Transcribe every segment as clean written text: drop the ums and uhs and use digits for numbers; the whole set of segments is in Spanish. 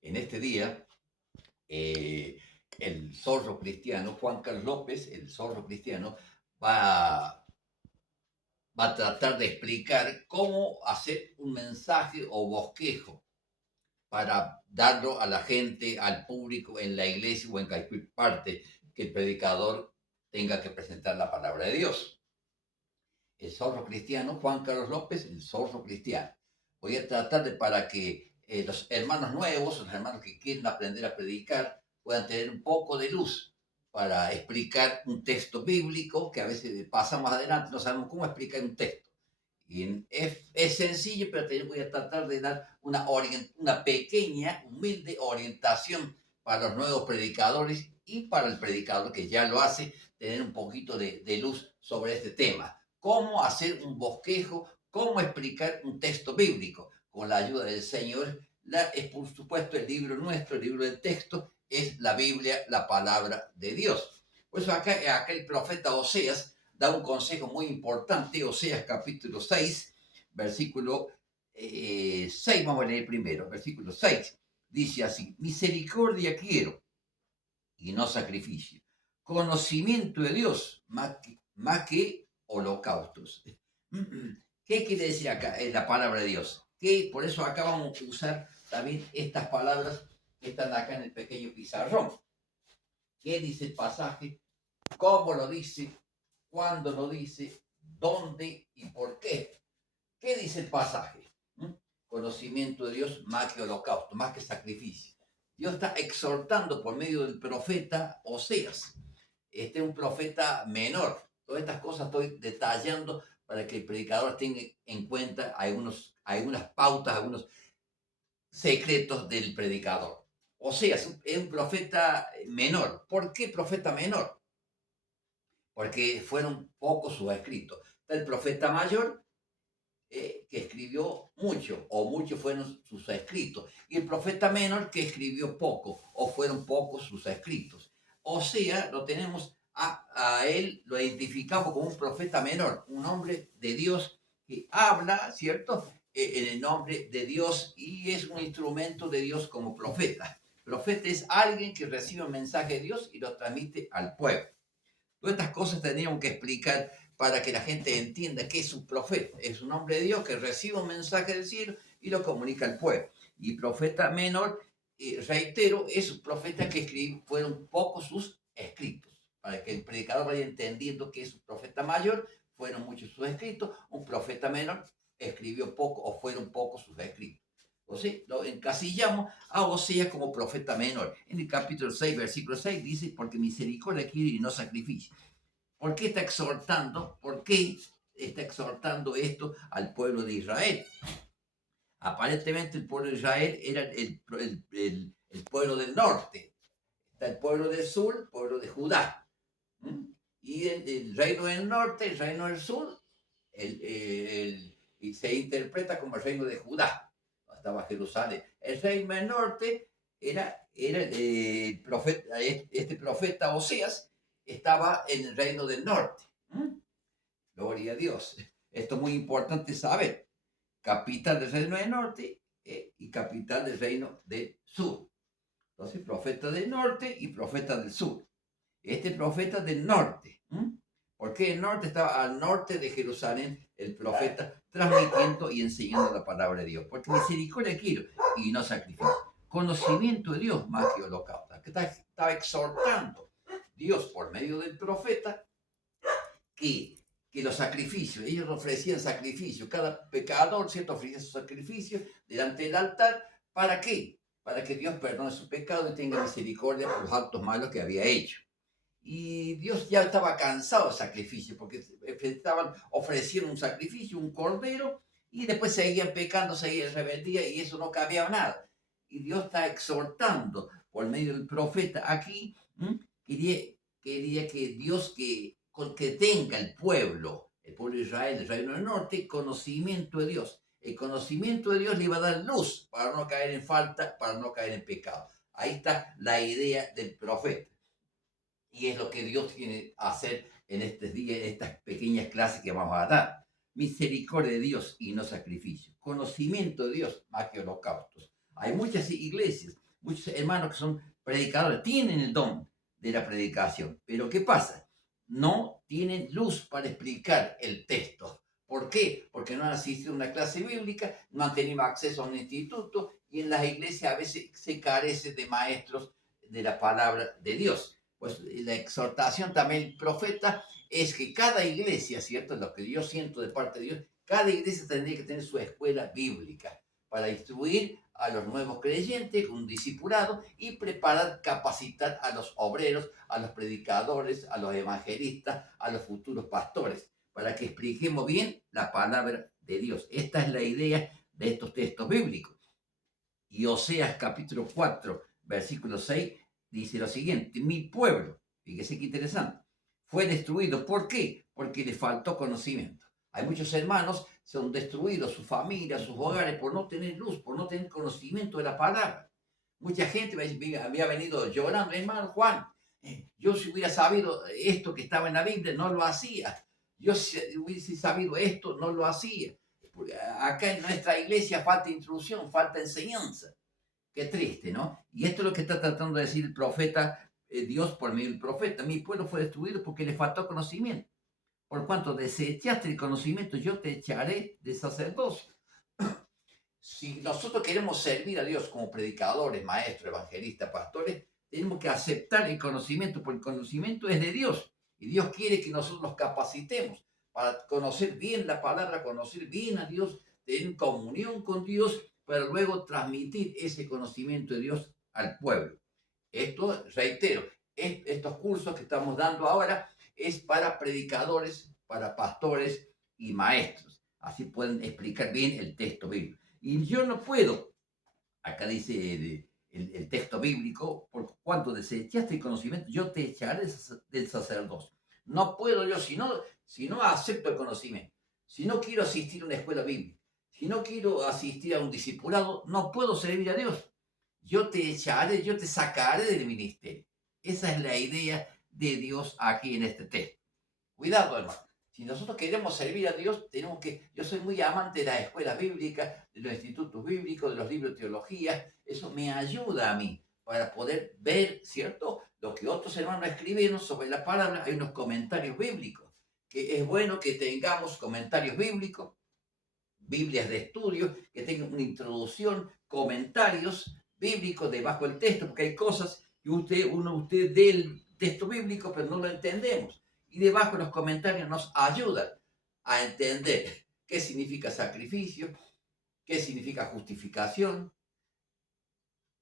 En este día, eh, el zorro cristiano, Juan Carlos López, el zorro cristiano, va, va a tratar de explicar cómo hacer un mensaje o bosquejo para darlo a la gente, al público, en la iglesia o en cualquier parte que el predicador tenga que presentar la palabra de Dios. El zorro cristiano, Juan Carlos López, el zorro cristiano. Voy a tratar de para que los hermanos nuevos, los hermanos que quieren aprender a predicar, puedan tener un poco de luz para explicar un texto bíblico que a veces pasamos adelante, no sabemos cómo explicar un texto. Y es sencillo, pero voy a tratar de dar una pequeña, humilde orientación para los nuevos predicadores y para el predicador que ya lo hace, tener un poquito de luz sobre este tema. Cómo hacer un bosquejo, cómo explicar un texto bíblico. Con la ayuda del Señor, es por supuesto el libro nuestro, el libro del texto, es la Biblia, la palabra de Dios. Por eso acá el profeta Oseas da un consejo muy importante, Oseas capítulo 6, versículo 6, vamos a leer primero, versículo 6, dice así: misericordia quiero y no sacrificio, conocimiento de Dios más que holocaustos. ¿Qué quiere decir acá la palabra de Dios? Que por eso acá vamos a usar también estas palabras que están acá en el pequeño pizarrón. ¿Qué dice el pasaje? ¿Cómo lo dice? ¿Cuándo lo dice? ¿Dónde y por qué? ¿Qué dice el pasaje? ¿Mm? Conocimiento de Dios más que holocausto, más que sacrificio. Dios está exhortando por medio del profeta Oseas. Este es un profeta menor. Todas estas cosas estoy detallando para que el predicador tenga en cuenta algunas pautas, algunos secretos del predicador. Oseas es un profeta menor. ¿Por qué profeta menor? Porque fueron pocos sus escritos. Está el profeta mayor, que escribió mucho, o muchos fueron sus escritos, y el profeta menor que escribió poco, o fueron pocos sus escritos. O sea, lo tenemos a él, lo identificamos como un profeta menor, un hombre de Dios que habla, ¿cierto? En el nombre de Dios y es un instrumento de Dios como profeta. Profeta es alguien que recibe un mensaje de Dios y lo transmite al pueblo. Todas estas cosas tendríamos que explicar para que la gente entienda que es un profeta. Es un hombre de Dios que recibe un mensaje del cielo y lo comunica al pueblo. Y profeta menor, reitero, es un profeta que fueron pocos sus escritos. Para que el predicador vaya entendiendo que es un profeta mayor, fueron muchos sus escritos. Un profeta menor escribió poco o fueron pocos sus escritos. O sea, lo encasillamos a Oseas como profeta menor. En el capítulo 6, versículo 6 dice: porque misericordia quiere y no sacrificio. ¿Por qué está exhortando? ¿Por qué está exhortando esto al pueblo de Israel? Aparentemente el pueblo de Israel era el pueblo del norte. Está el pueblo del sur, el pueblo de Judá. ¿Mm? Y el reino del norte, el reino del sur, y se interpreta como el reino de Judá. Estaba Jerusalén. El reino del norte era el profeta, este profeta Oseas estaba en el reino del norte. ¿Mm? Gloria a Dios. Esto es muy importante saber. Capital del reino del norte, y capital del reino del sur. Entonces, profeta del norte y profeta del sur. Este profeta del norte. Porque el norte estaba al norte de Jerusalén, el profeta transmitiendo y enseñando la palabra de Dios. Porque misericordia quiero y no sacrificio. Conocimiento de Dios más que holocausto. Estaba exhortando Dios por medio del profeta que, que los sacrificios, ellos ofrecían sacrificios, cada pecador, ¿cierto? Ofrecía su sacrificio delante del altar. ¿Para qué? Para que Dios perdone su pecado y tenga misericordia por los actos malos que había hecho. Y Dios ya estaba cansado del sacrificio, porque estaban ofreciendo un sacrificio, un cordero, y después seguían pecando, seguían en rebeldía, y eso no cambiaba nada. Y Dios está exhortando por medio del profeta aquí. Quería, quería que Dios que tenga el pueblo de Israel, el reino del norte, conocimiento de Dios. El conocimiento de Dios le iba a dar luz para no caer en falta, para no caer en pecado. Ahí está la idea del profeta. Y es lo que Dios quiere hacer en estos días, en estas pequeñas clases que vamos a dar. Misericordia de Dios y no sacrificio. Conocimiento de Dios más que holocaustos. Hay muchas iglesias muchos hermanos que son predicadores, tienen el don de la predicación, pero ¿qué pasa? No tienen luz para explicar el texto. ¿Por qué? Porque no han asistido a una clase bíblica, no han tenido acceso a un instituto y en las iglesias a veces se carece de maestros de la palabra de Dios. Pues la exhortación también del profeta es que cada iglesia, ¿cierto? Lo que yo siento de parte de Dios, cada iglesia tendría que tener su escuela bíblica para instruir a los nuevos creyentes, un discipulado y preparar, capacitar a los obreros, a los predicadores, a los evangelistas, a los futuros pastores, para que expliquemos bien la palabra de Dios. Esta es la idea de estos textos bíblicos. Y Oseas capítulo 4, versículo 6, dice lo siguiente: mi pueblo, fíjese qué interesante, fue destruido. ¿Por qué? Porque le faltó conocimiento. Hay muchos hermanos, son destruidos, sus familias, sus hogares, por no tener luz, por no tener conocimiento de la palabra. Mucha gente había venido llorando, hermano Juan, yo si hubiera sabido esto que estaba en la Biblia, no lo hacía. Yo si hubiese sabido esto, no lo hacía. Porque acá en nuestra iglesia falta instrucción, falta enseñanza. Qué triste, ¿no? Y esto es lo que está tratando de decir el profeta, Dios por medio del profeta. Mi pueblo fue destruido porque le faltó conocimiento. Por cuanto desechaste el conocimiento, yo te echaré de sacerdocio. Si nosotros queremos servir a Dios como predicadores, maestros, evangelistas, pastores, tenemos que aceptar el conocimiento, porque el conocimiento es de Dios. Y Dios quiere que nosotros nos capacitemos para conocer bien la palabra, conocer bien a Dios, tener comunión con Dios, para luego transmitir ese conocimiento de Dios al pueblo. Esto, reitero, estos cursos que estamos dando ahora es para predicadores, para pastores y maestros. Así pueden explicar bien el texto bíblico. Y yo no puedo, acá dice el texto bíblico, por cuanto desechaste el conocimiento, yo te echaré del sacerdocio. No puedo yo, si no acepto el conocimiento, si no quiero asistir a una escuela bíblica, si no quiero asistir a un discipulado, no puedo servir a Dios. Yo te echaré, yo te sacaré del ministerio. Esa es la idea de Dios aquí en este texto. Cuidado, hermano. Si nosotros queremos servir a Dios, tenemos que... Yo soy muy amante de las escuelas bíblicas, de los institutos bíblicos, de los libros de teología. Eso me ayuda a mí para poder ver, ¿cierto?, lo que otros hermanos escribieron sobre la palabra. Hay unos comentarios bíblicos, que es bueno que tengamos comentarios bíblicos, Biblias de estudio, que tengan una introducción, comentarios bíblicos debajo del texto, porque hay cosas que usted del texto bíblico, pero no lo entendemos. Y debajo los comentarios nos ayudan a entender qué significa sacrificio, qué significa justificación,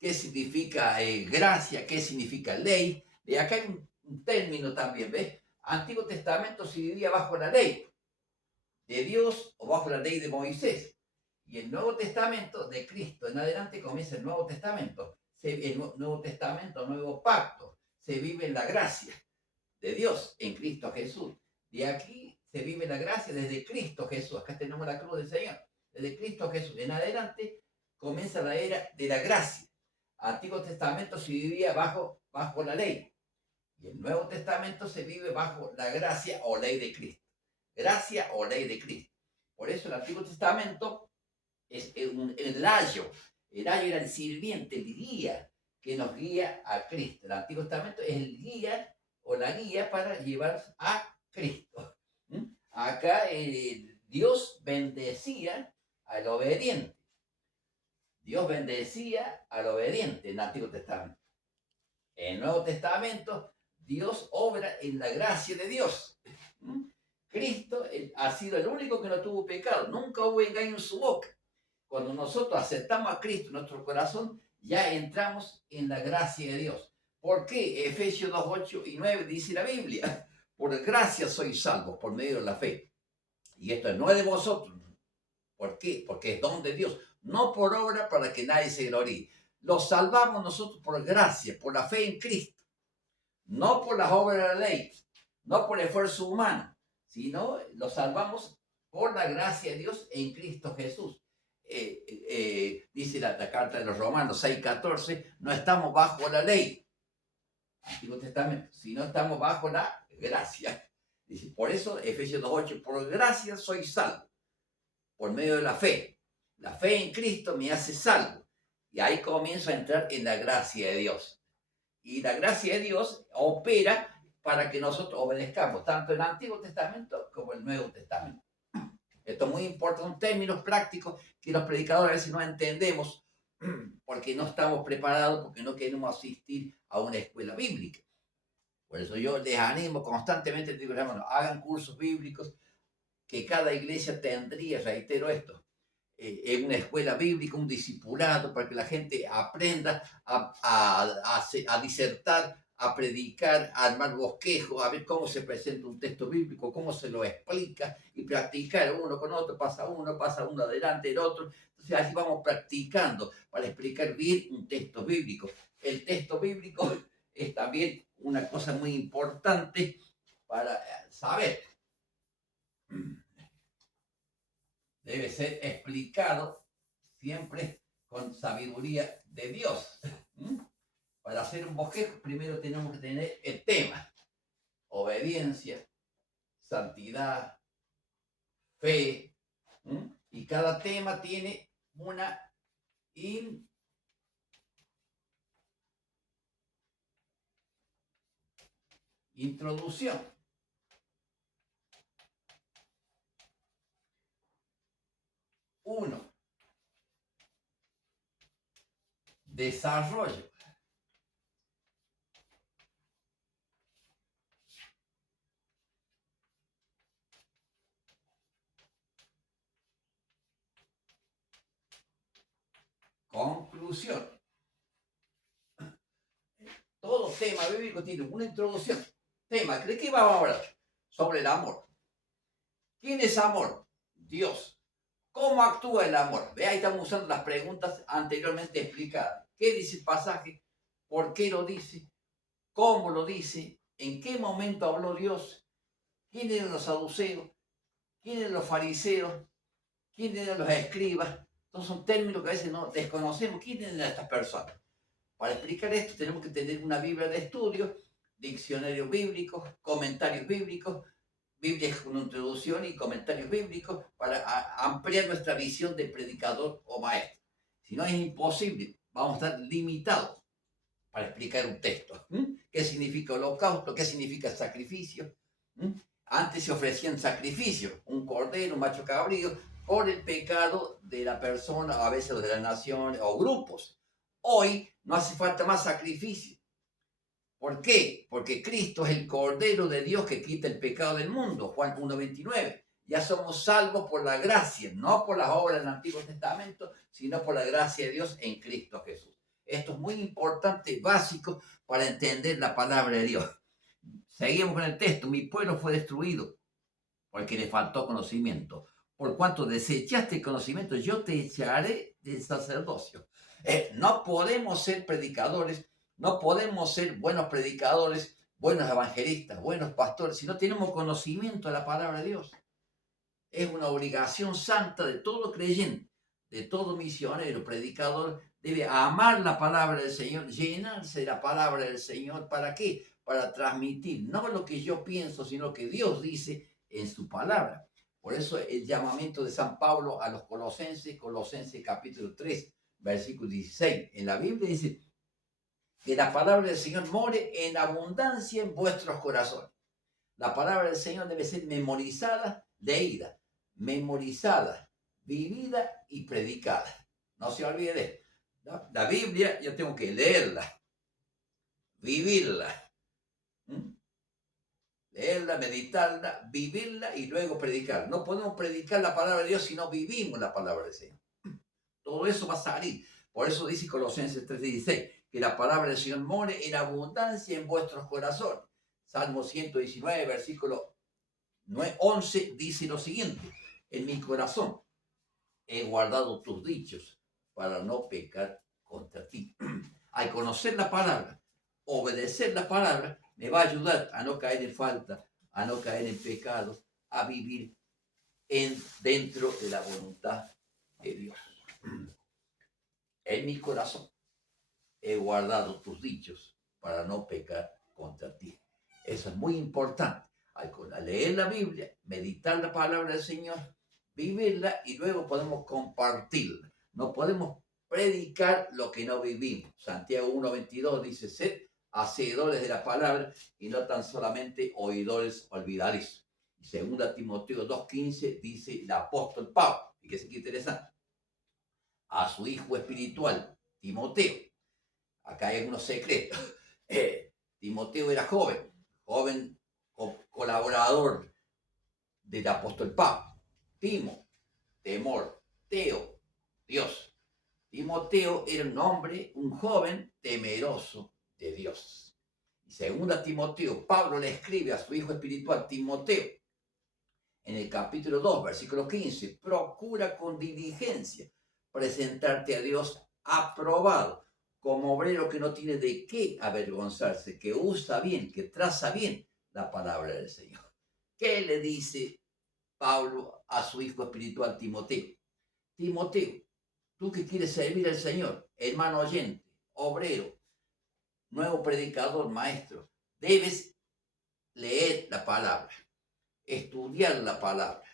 qué significa gracia, qué significa ley. Y acá hay un término también, ¿ves? Antiguo Testamento se dividía bajo la ley de Dios o bajo la ley de Moisés. Y el Nuevo Testamento de Cristo en adelante comienza el Nuevo Testamento. El Nuevo Testamento, nuevo pacto. Se vive en la gracia de Dios en Cristo Jesús. De aquí se vive la gracia desde Cristo Jesús. Acá tenemos la cruz del Señor. Desde Cristo Jesús en adelante comienza la era de la gracia. Antiguo Testamento se vivía bajo la ley. Y el Nuevo Testamento se vive bajo la gracia o ley de Cristo. Gracia o ley de Cristo. Por eso el Antiguo Testamento es el ayo. El ayo era el sirviente, el guía que nos guía a Cristo. El Antiguo Testamento es el guía o la guía para llevar a Cristo. Acá Dios bendecía al obediente. Dios bendecía al obediente en el Antiguo Testamento. En el Nuevo Testamento, Dios obra en la gracia de Dios. Cristo ha sido el único que no tuvo pecado. Nunca hubo engaño en su boca. Cuando nosotros aceptamos a Cristo en nuestro corazón, ya entramos en la gracia de Dios. ¿Por qué? Efesios 2, 8 y 9 dice la Biblia: por gracia sois salvos por medio de la fe. Y esto no es de vosotros. ¿Por qué? Porque es don de Dios, no por obra para que nadie se gloríe. Los salvamos nosotros por gracia, por la fe en Cristo, no por las obras de la ley, no por el esfuerzo humano, sino los salvamos por la gracia de Dios en Cristo Jesús. Dice la carta de los Romanos 6:14, no estamos bajo la ley, Antiguo Testamento, sino estamos bajo la gracia. Dice, por eso Efesios 2:8, por gracia soy salvo, por medio de la fe. La fe en Cristo me hace salvo. Y ahí comienzo a entrar en la gracia de Dios. Y la gracia de Dios opera para que nosotros obedezcamos, tanto el Antiguo Testamento como el Nuevo Testamento. Esto es muy importante, son términos prácticos que los predicadores a veces no entendemos porque no estamos preparados, porque no queremos asistir a una escuela bíblica. Por eso yo les animo constantemente, digo, hermanos, hagan cursos bíblicos, que cada iglesia tendría, reitero esto, en una escuela bíblica, un discipulado, para que la gente aprenda a disertar, a predicar, a armar bosquejos, a ver cómo se presenta un texto bíblico, cómo se lo explica y practicar uno con otro, pasa uno adelante el otro. Entonces así vamos practicando para explicar bien un texto bíblico. El texto bíblico es también una cosa muy importante para saber. Debe ser explicado siempre con sabiduría de Dios. Para hacer un bosquejo, primero tenemos que tener el tema: obediencia, santidad, fe. Y cada tema tiene una introducción. Uno, desarrollo. Conclusión. Todo tema bíblico tiene una introducción. Tema, ¿de qué vamos a hablar? Sobre el amor. ¿Quién es amor? Dios. ¿Cómo actúa el amor? Ve, ahí estamos usando las preguntas anteriormente explicadas. ¿Qué dice el pasaje? ¿Por qué lo dice? ¿Cómo lo dice? ¿En qué momento habló Dios? ¿Quién eran los saduceos? ¿Quién eran los fariseos? ¿Quién eran los escribas? Entonces son términos que a veces no desconocemos. ¿Quién eran estas personas? Para explicar esto tenemos que tener una Biblia de estudio, diccionarios bíblicos, comentarios bíblicos, Biblias con introducción y comentarios bíblicos para ampliar nuestra visión de predicador o maestro. Si no, es imposible, vamos a estar limitados para explicar un texto. ¿Qué significa holocausto? ¿Qué significa sacrificio? Antes se ofrecían sacrificios, un cordero, un macho cabrío, por el pecado de la persona, a veces de la nación o grupos. Hoy no hace falta más sacrificio. ¿Por qué? Porque Cristo es el Cordero de Dios que quita el pecado del mundo, Juan 1:29. Ya somos salvos por la gracia, no por las obras del Antiguo Testamento, sino por la gracia de Dios en Cristo Jesús. Esto es muy importante, básico, para entender la palabra de Dios. Seguimos con el texto. Mi pueblo fue destruido porque le faltó conocimiento. Por cuanto desechaste el conocimiento, yo te echaré del sacerdocio. No podemos ser predicadores, no podemos ser buenos predicadores, buenos evangelistas, buenos pastores, si no tenemos conocimiento de la palabra de Dios. Es una obligación santa de todo creyente, de todo misionero, predicador, debe amar la palabra del Señor, llenarse de la palabra del Señor. ¿Para qué? Para transmitir no lo que yo pienso, sino lo que Dios dice en su palabra. Por eso el llamamiento de San Pablo a los Colosenses, Colosenses capítulo 3, versículo 16. En la Biblia dice que la palabra del Señor more en abundancia en vuestros corazones. La palabra del Señor debe ser memorizada, leída, memorizada, vivida y predicada. No se olvide de esto. La Biblia yo tengo que leerla, vivirla. Leerla, meditarla, vivirla y luego predicar. No podemos predicar la palabra de Dios si no vivimos la palabra del Señor. Todo eso va a salir. Por eso dice Colosenses 3:16, que la palabra del Señor more en abundancia en vuestros corazones. Salmo 119, versículo 11, dice lo siguiente: en mi corazón he guardado tus dichos para no pecar contra ti. Al conocer la palabra, obedecer la palabra, me va a ayudar a no caer en falta, a no caer en pecado, a vivir dentro de la voluntad de Dios. En mi corazón he guardado tus dichos para no pecar contra ti. Eso es muy importante. Al leer la Biblia, meditar la palabra del Señor, vivirla y luego podemos compartirla. No podemos predicar lo que no vivimos. Santiago 1:22 dice, sed hacedores de la palabra y no tan solamente oidores olvidadizos. Y 2 Timoteo 2:15 dice el apóstol Pablo, fíjese qué interesante, a su hijo espiritual, Timoteo. Acá hay unos secretos. Timoteo era joven colaborador del apóstol Pablo. Timo, temor, Teo, Dios. Timoteo era un hombre, un joven temeroso de Dios. Y 2 Timoteo, Pablo le escribe a su hijo espiritual Timoteo, en el capítulo 2, versículo 15, procura con diligencia presentarte a Dios aprobado, como obrero que no tiene de qué avergonzarse, que usa bien, que traza bien la palabra del Señor. ¿Qué le dice Pablo a su hijo espiritual Timoteo? Timoteo, tú que quieres servir al Señor, hermano oyente, obrero, nuevo predicador, maestro, debes leer la palabra, estudiar la palabra,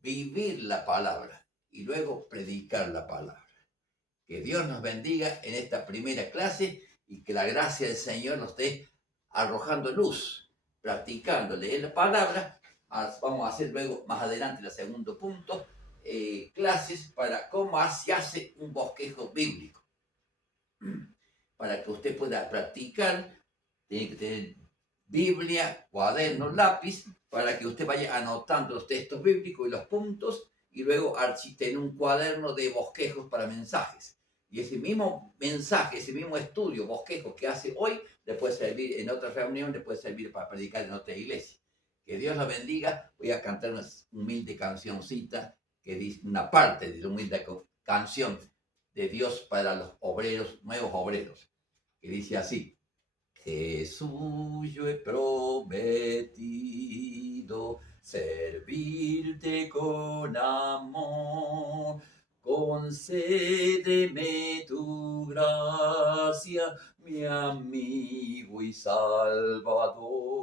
vivir la palabra y luego predicar la palabra. Que Dios nos bendiga en esta primera clase y que la gracia del Señor nos esté arrojando luz, practicando leer la palabra. Vamos a hacer luego, más adelante, el segundo punto, clases para cómo se hace un bosquejo bíblico. Para que usted pueda practicar, tiene que tener Biblia, cuaderno, lápiz, para que usted vaya anotando los textos bíblicos y los puntos, y luego tener un cuaderno de bosquejos para mensajes. Y ese mismo mensaje, ese mismo estudio, bosquejo que hace hoy, le puede servir en otra reunión, le puede servir para predicar en otra iglesia. Que Dios la bendiga. Voy a cantar una humilde cancioncita que dice una parte de la humilde canción de Dios para los obreros, nuevos obreros, que dice así: Jesús, yo he prometido servirte con amor, concédeme tu gracia, mi amigo y salvador.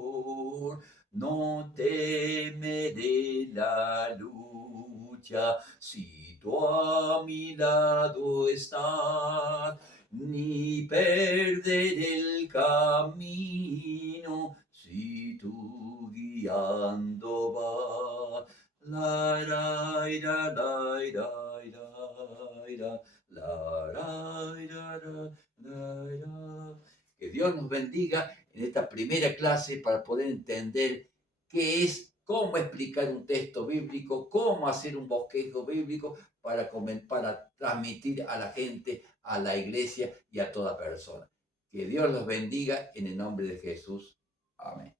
No temeré la lucha si tú a mi lado estás, ni perder el camino si tú guiando vas. La, la, la, la, la, la, la, la. Que Dios nos bendiga en esta primera clase para poder entender qué es, cómo explicar un texto bíblico, cómo hacer un bosquejo bíblico para transmitir a la gente, a la iglesia y a toda persona. Que Dios los bendiga en el nombre de Jesús. Amén.